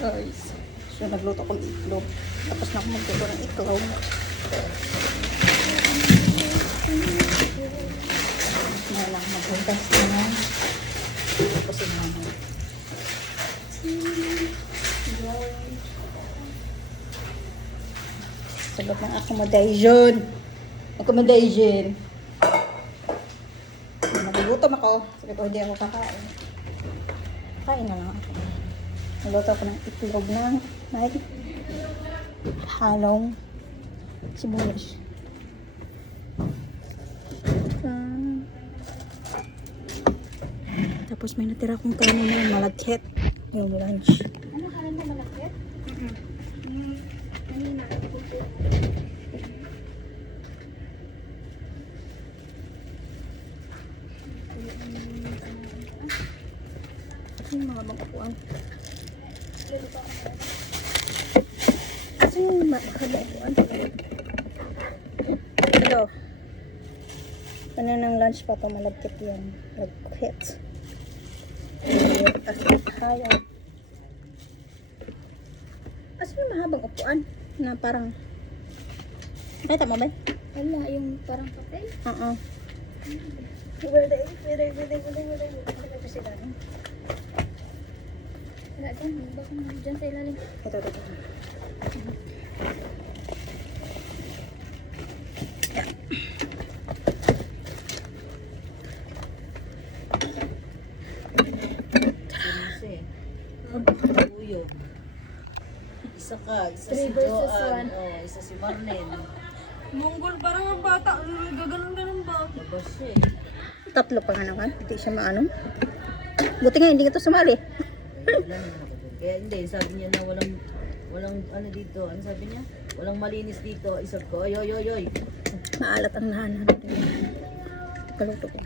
guys. So, nagluto ko ng itlog. Tapos na ako magluto ng itlog. Ngayon lang mag-invest na. Tapos yun naman. Sagot ng accommodation. Accommodation. Nagugutom ako. Sabi ko, hindi ako kakain. Kain na lang ako. Nagluto ko ng itlog na may halong sibuyas. Tapos may natira kong kanin na malagkit. Yung lunch. Ano kanin mo malakit? Kanina. Yung mga magkakuan. Kasi yung magkakuan. Ito. Kaninang lunch pa ito malagkit yan. Malagkit. Kaya. Kasi may mahabang upuan na parang nakita mo ba? Wala, yung parang papel. Oo. Wala Wala dyan, baka dyan sa ilalim. ito. Uyo. Isa ka, isa Three si versus Joanne, one. oh, isa si Marlene. Monggol, parang ang bata. Gaganon-ganon ba? Labas siya Tatlo pa nga naman. Hindi siya maano. Buti nga hindi ka to sumali. Kaya hindi, sabi niya na walang ano dito, ano sabi niya? Walang malinis dito. Isap ko, oy, oy, oy, oy. Maalat ang nahanan. Kaluto ko.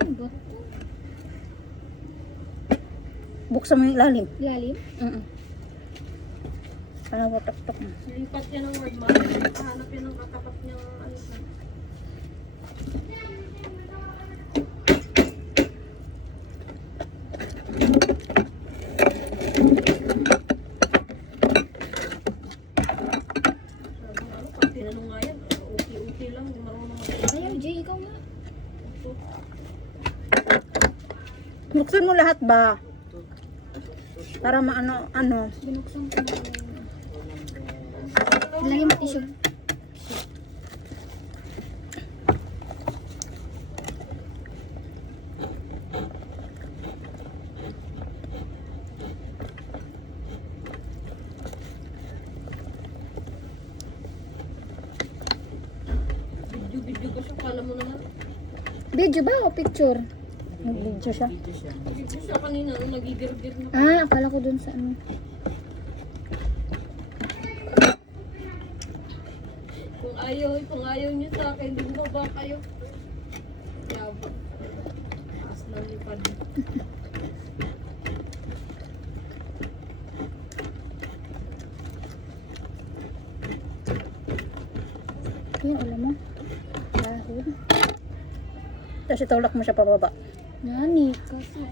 Ano ba? Buksan mo yung ilalim. Lalim? Parang watak-tak na. Lipat niya ng word, ma. Kahanap yan ng katapat niya. Ano sa... Pag tinanong nga yan, okay lang, hindi marunong Ayaw, Jay, ikaw nga. Buksan mo lahat ba? Para maano. Binuksan ko na. Lagyan mo tissue. Video ko siya, kala mo naman. Video ba o picture? Nag-video siya. Dito siya. Video siya kanina, nung nagigirgir na. Ah, akala ko dun sa ano. Kung ayaw niyo sa akin, hindi mo ba kayo? Yabo. Taas ng lipad. Yan, alam mo. Dahil. Tapos itulak mo siya pababa. Nani, kasi.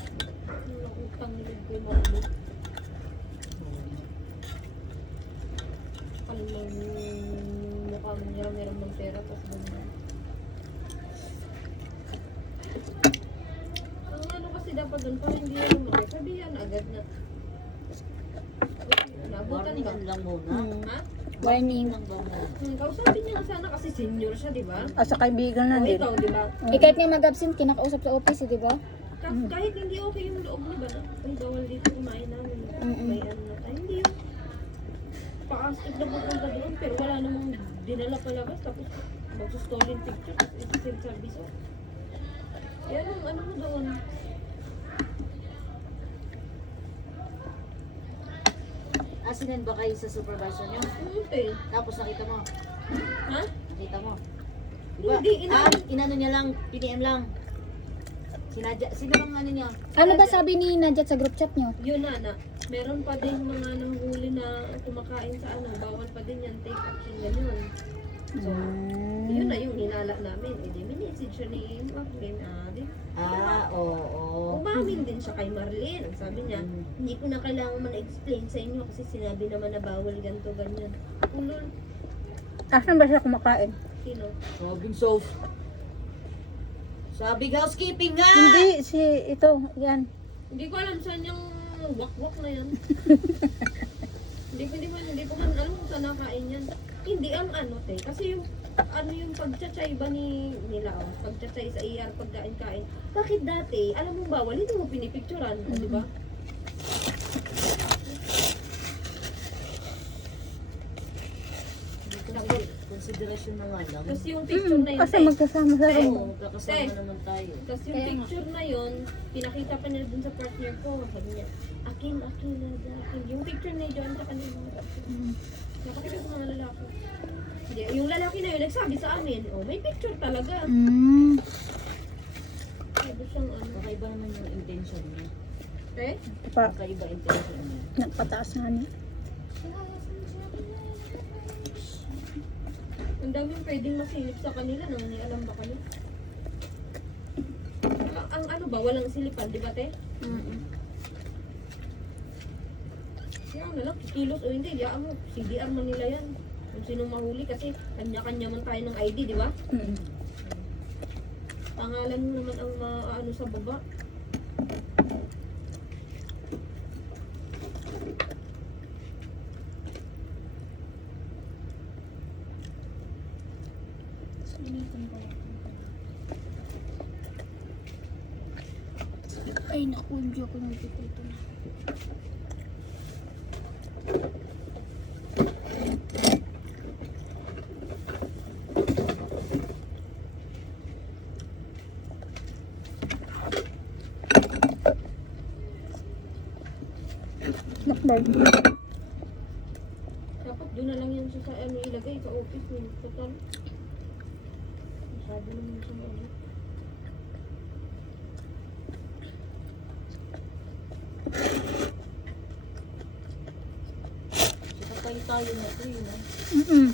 Utang nila ko yung marunong. Alam mukhang hiram-hiram ng pera, tapos ganyan. Ang ano kasi dapat doon, parang hindi yan lumaki. Sabihan agad na. Nabutan Warning ba? lang muna. Ha? Warning. Lang ba muna? Kausapin niya nga sana kasi senior siya, di ba? Sa kaibigan na O din. ikaw, di ba? Eh, kahit nga mag-absent, kinakausap sa office, di ba? Kahit hindi okay yung loob mo ba na? Ay, bawal dito kumain namin. May ano na tayo. Hindi yung pa-astig na pupunta doon, pero wala namang dinala palabas, tapos magsustolen picture, tapos isi-send service. Yan ang ano mo doon. Asinan ba kayo sa supervisor niyo? Okay. Tapos nakita mo? Ha? Nakita mo? Diba? Hindi, Inano niya lang, PDM lang. Sinadya, sino bang ano niya? Ano ba sabi ni Najat sa group chat nyo? Yun na. Meron pa din mga nanghuli na kumakain sa ano, bawal pa din yan, take action ganun. So, yun na yung hinala namin. Eh, di minessage siya ni Marlene. Oo. Umamin din siya kay Marlene. Ang sabi niya, hindi ko na kailangan man-explain sa inyo kasi sinabi naman na bawal ganito, ganyan. Ulol, Asan ba siya kumakain? sino? Sabing sauce. Sabing housekeeping nga! Hindi, si ito, yan. Hindi ko alam saan yung wak-wak na yan. Hindi ko man alam kung saan nakain yan. Hindi ang ano, te. Kasi yung yung pagtsatsa ba nila, pagtsatsa sa ER, pagkain-kain. Bakit dati, alam mo bawal, hindi mo pinipicturan, di ba? Konsiderasyon na nga lang. Kasi yung picture na yun, Kasi te. magkasama sa room. Oo, kakasama naman tayo. Tapos yung picture na yun, pinakita pa niya dun sa partner ko. Sabi niya, akin, akin. Yung picture na yun, sa kanila. Nakakita ko mga lalaki. Hindi, yung lalaki na yun, nagsabi sa amin, oh, may picture talaga. Sabi siyang ano. Kakaiba naman yung intention niya. Eh? Kakaiba intention niya. Nagpataas na niya. Ang daming pwedeng masilip sa kanila, nanganialam ba kanila? Ang ano ba, walang silipan, di ba te? Kaya na lang, kilos o hindi, diyan mo, CDR man nila yan. Kung sinong mahuli kasi kanya-kanya man tayo ng ID, di ba? Pangalan mo naman ang maano sa baba. Ay, naku, hindi ako nagpipito na. Knockboard. Dapat doon na lang yan sa ano ilagay sa office mo. Total. Masyado naman sa ano. Sakay tayo na ito yun. Mm-mm.